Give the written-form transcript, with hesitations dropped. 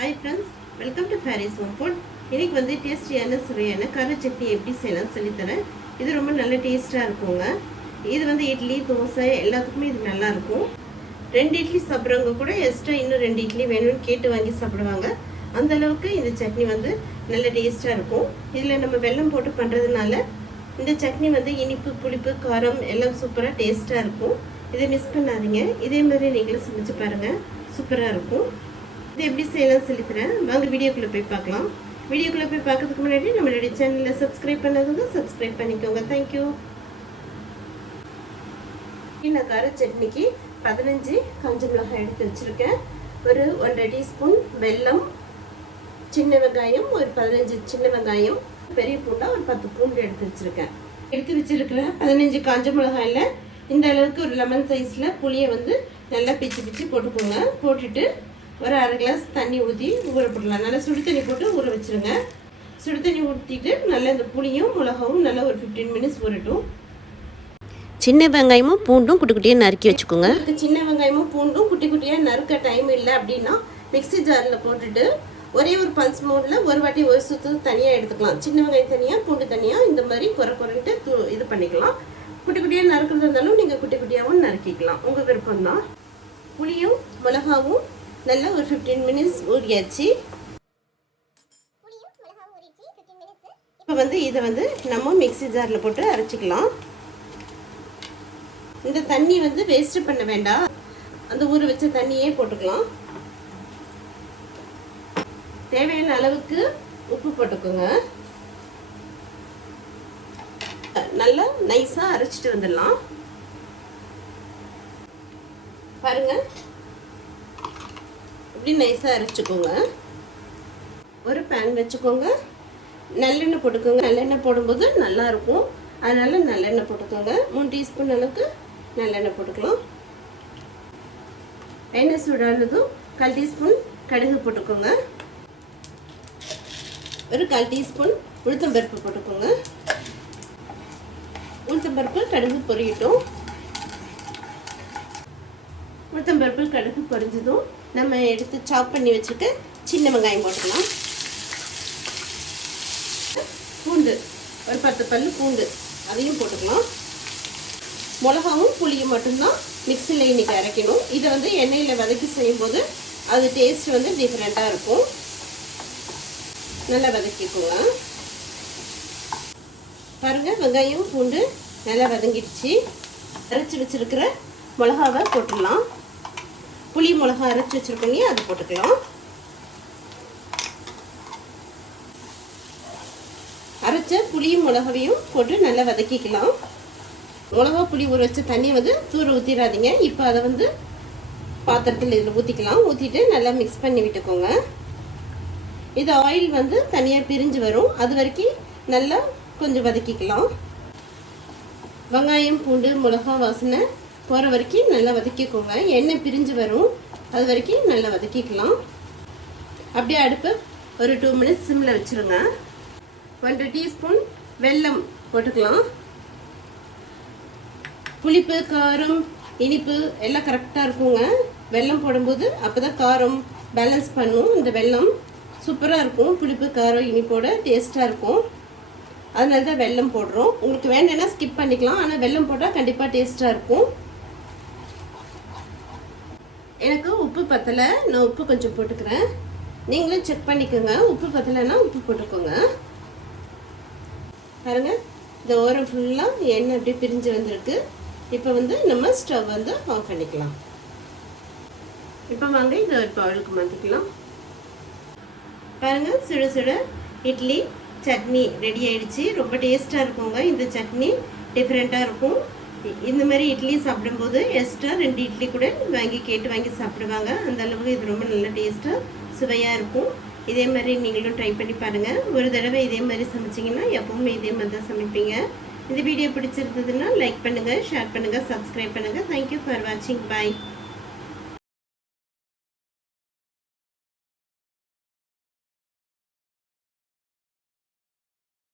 Hi friends, welcome to Fairy's Home Food. இன்னைக்கு வந்து டேஸ்டியான சுவையான கார சட்னி எப்படி செய்யலாம் சொல்லி தரேன். இது ரொம்ப நல்ல டேஸ்டா இருக்குங்க. இது வந்து இட்லி, தோசை எல்லாத்துக்குமே இது நல்லா இருக்கும். 2 இட்லி சாப்பிட்றவங்க கூட எக்ஸ்ட்ரா இன்னும் 2 இட்லி வேணும்னு கேட்டு வாங்கி சாப்பிடுவாங்க. அந்த அளவுக்கு இந்த சட்னி வந்து நல்ல டேஸ்டா இருக்கும். இதில் நம்ம வெல்லம் போட்டு பண்ணுறதுனால இந்த சட்னி வந்து இனிப்பு, புளிப்பு, காரம் எல்லாம் சூப்பராக டேஸ்ட்டாக இருக்கும். இதை மிஸ் பண்ணாதீங்க. இதே மாதிரி நீங்களும் சமைச்சு பாருங்கள், சூப்பராக இருக்கும். இது எப்படி செய்யலாம் சொல்லித்தரேன். வாங்க வீடியோக்குள்ளே போய் பார்க்கலாம். வீடியோக்குள்ளே போய் பார்க்கறதுக்கு முன்னாடி நம்மளுடைய சேனலில் சப்ஸ்கிரைப் பண்ணாதவங்க சப்ஸ்கிரைப் பண்ணிக்கோங்க. தேங்க்யூ. நான் கார சட்னிக்கு 15 காஞ்ச மிளகாய் எடுத்து வச்சுருக்கேன். ஒரு 1.5 டீஸ்பூன் வெல்லம், சின்ன வெங்காயம் ஒரு 15 சின்ன வெங்காயம், பெரிய பூண்டா ஒரு 10 பூண்டு எடுத்து வச்சுருக்கேன். எடுத்து வச்சுருக்கிற 15 காஞ்ச மிளகாயில் இந்த அளவுக்கு ஒரு லெமன் சைஸில் புளியை வந்து நல்லா பிச்சு போட்டுக்கோங்க. போட்டுட்டு ஒரு 1/2 கிளாஸ் தண்ணி ஊற்றி ஊற போடலாம். நல்லா சுடு தண்ணி போட்டு ஊற வச்சுருங்க. சுடு தண்ணி ஊற்றிட்டு நல்லா இந்த புளியும் மிளகாவும் நல்லா ஒரு 15 மினிட்ஸ் ஊறட்டும். சின்ன வெங்காயமும் பூண்டும் குட்டி குட்டியாக நறுக்கி வச்சுக்கோங்க. சின்ன வெங்காயமும் பூண்டும் குட்டி குட்டியாக நறுக்க டைம் இல்லை அப்படின்னா மிக்ஸி ஜாரில் போட்டுட்டு ஒரே ஒரு பல்ஸ் மோடில் ஒரு வாட்டி ஒரு சுற்று தனியாக எடுத்துக்கலாம். சின்ன வெங்காயம் தனியாக, பூண்டு தனியாக, இந்த மாதிரி குறைன்ட்டு இது பண்ணிக்கலாம். குட்டி குட்டியாக நறுக்கிறது இருந்தாலும் நீங்கள் குட்டி குட்டியாகவும் நறுக்கிக்கலாம், உங்கள் விருப்பம்தான். புளியும் மிளகாவும் நல்லா ஒரு 15 மினிட்ஸ் ஊறியாச்சு. இப்போ வந்து இதை வந்து நம்ம மிக்ஸி ஜாரில் போட்டு அரைச்சிக்கலாம். இந்த தண்ணி வந்து வேஸ்ட் பண்ண வேண்டாம், அந்த ஊற வச்ச தண்ணியே போட்டுக்கலாம். தேவையான அளவுக்கு உப்பு போட்டுக்கோங்க. நல்லா நைஸாக அரைச்சிட்டு வந்துடலாம். பாருங்க, இப்படி நைஸாக அரைச்சிக்கோங்க. ஒரு பேன் வச்சுக்கோங்க, நல்லெண்ணெய் போட்டுக்கோங்க. நல்லெண்ணெய் போடும்போது நல்லாயிருக்கும், அதனால் நல்லெண்ணெய் போட்டுக்கோங்க. 3 டீஸ்பூன் அளவுக்கு நல்லெண்ணெய் போட்டுக்கலாம். எண்ணெய் சூடானதும் 1/4 டீஸ்பூன் கடுகு போட்டுக்கோங்க. ஒரு 1/4 டீஸ்பூன் உளுத்தம்பருப்பு போட்டுக்கோங்க. உளுத்தம்பருப்பு கடுகு பொரியட்டும். உளுத்தம்பருப்பு கடுகு பொரிஞ்சதும் நம்ம எடுத்து சாப் பண்ணி வச்சுட்டு சின்ன வெங்காயம் போட்டுக்கலாம். பூண்டு ஒரு 10 பல்லு பூண்டு, அதையும் போட்டுக்கலாம். மிளகாவும் புளியும் மட்டும்தான் மிக்சியில் இன்றைக்கி அரைக்கணும். இதை வந்து எண்ணெயில் வதக்கி செய்யும்போது அது டேஸ்ட் வந்து டிஃப்ரெண்ட்டாக இருக்கும். நல்லா வதக்கிக்கோங்க. பாருங்கள், வெங்காயம் பூண்டு நல்லா வதங்கிடுச்சு. அரைச்சி வச்சுருக்கிற மிளகாவை போட்டுடலாம். புளி மிளகா அரைச்சி வச்சுருக்கோங்க, அது போட்டுக்கலாம். அரைச்ச புளியும் மிளகாவையும் போட்டு நல்லா வதக்கிக்கலாம். மிளகா புளி ஊற வச்ச தண்ணி வந்து தூர ஊற்றிடாதீங்க. இப்போ அதை வந்து பாத்திரத்தில் இதில் ஊற்றிக்கலாம். ஊற்றிட்டு நல்லா மிக்ஸ் பண்ணி விட்டுக்கோங்க. இது ஆயில் வந்து தனியாக பிரிஞ்சு வரும், அது வரைக்கும் நல்லா கொஞ்சம் வதக்கிக்கலாம். வெங்காயம் பூண்டு மிளகா வாசனை போகிற வரைக்கும் நல்லா வதக்கிக்கோங்க. எண்ணெய் பிரிஞ்சு வரும், அது வரைக்கும் நல்லா வதக்கிக்கலாம். அப்படியே அடுப்பு ஒரு 2 மினிட்ஸ் சிம்மில் வச்சுருங்க. 1 டீஸ்பூன் வெல்லம் போட்டுக்கலாம். புளிப்பு, காரம், இனிப்பு எல்லாம் கரெக்டாக இருக்குங்க வெல்லம் போடும்போது. அப்போ தான் காரம் பேலன்ஸ் பண்ணும். இந்த வெல்லம் சூப்பராக இருக்கும், புளிப்பு, காரம், இனிப்போட டேஸ்ட்டாக இருக்கும். அதனால தான் வெல்லம் போடுறோம். உங்களுக்கு வேணும்னா ஸ்கிப் பண்ணிக்கலாம், ஆனால் வெல்லம் போட்டால் கண்டிப்பாக டேஸ்ட்டாக இருக்கும். எனக்கு உப்பு பத்தலை, நான் உப்பு கொஞ்சம் போட்டுக்கிறேன். நீங்களும் செக் பண்ணிக்கோங்க. உப்பு பத்தலைன்னா உப்பு போட்டுக்கோங்க. பாருங்க, இந்த ஓரம் ஃபுல்லாக எண்ணெய் அப்படியே பிரிஞ்சு வந்திருக்கு. இப்போ வந்து நம்ம ஸ்டவ் வந்து ஆஃப் பண்ணிக்கலாம். இப்போ வாங்க இதை ஒரு பவுலுக்கு மாற்றிக்கலாம். பாருங்கள், சுட சுட இட்லி சட்னி ரெடி ஆயிடுச்சு. ரொம்ப டேஸ்ட்டாக இருக்குங்க. இந்த சட்னி டிஃப்ரெண்ட்டாக இருக்கும். இந்த மாதிரி இட்லி சாப்பிடும்போது எக்ஸ்ட்ரா 2 இட்லி கூட கேட்டு வாங்கி சாப்பிடுவாங்க. அந்த அளவுக்கு இது ரொம்ப நல்ல டேஸ்ட்டாக சுவையாக இருக்கும். இதே மாதிரி நீங்களும் ட்ரை பண்ணி பாருங்கள். ஒரு தடவை இதே மாதிரி சமைச்சிங்கன்னா எப்பவுமே இதே மாதிரி தான் சமைப்பீங்க. இந்த வீடியோ பிடிச்சிருந்ததுன்னா லைக் பண்ணுங்கள், ஷேர் பண்ணுங்கள், சப்ஸ்கிரைப் பண்ணுங்கள். தேங்க்யூ ஃபார் வாட்சிங். பாய்.